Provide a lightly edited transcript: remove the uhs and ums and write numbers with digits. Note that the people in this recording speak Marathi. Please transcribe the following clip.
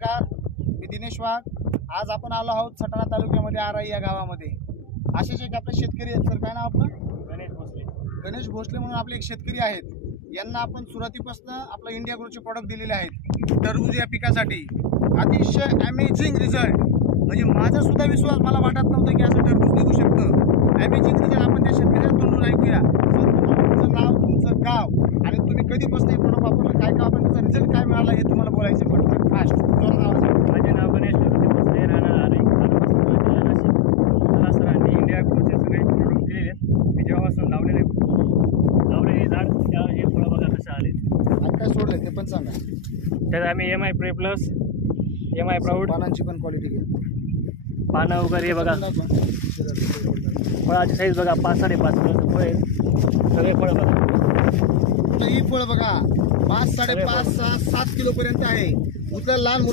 नमस्कार, मी दिनेश वाघ. आज आपण आलो आहोत सटाणा तालुक्यामध्ये आराई या गावामध्ये. असेच एक आपले शेतकरी आहेत. सर काय नाव आपलं? गणेश भोसले म्हणून आपले एक शेतकरी आहेत. यांना आपण सुरुवातीपासून आपलं इंडिया ग्रोचे प्रॉडक्ट दिलेले आहेत टरबूज या पिकासाठी. अतिशय अमेझिंग रिझल्ट, म्हणजे माझा सुद्धा विश्वास मला वाटत नव्हतं की असं टरबूज निघू शकतं. अमेझिंग रिझल्ट आपण त्या शेतकऱ्याच्या तोंडून ऐकूया. सर, तुमचं नाव, तुमचं गाव आणि तुम्ही कधीपासून हे प्रॉडक्ट वापरलं, काय आपण त्याचा रिझल्ट काय मिळाला हे तुम्हाला बोलायचं पडतं. फास्ट माझे नाव गणेश भोसले, राहणार आराई, जिल्हा नाशिक. मला सरांनी इंडिया ग्रोचे सगळे प्रोडक्ट दिलेले आहेत. मी जेव्हापासून लावलेले हे झाड हे फळं बघा कसं आले. आणि काय सोडलं ते पण सांगा. त्यात आम्ही MI प्रे प्लस, MI प्राऊड, पानांची पण क्वालिटी घे. पानं वगैरे बघा, फळाची साईज बघा, 5-5.5 किलोचं फळ आहेत. सगळे फळं बघा, ही फळ बघा 5, 5.5, 6, 7 किलो पर्यंत आहे. लहान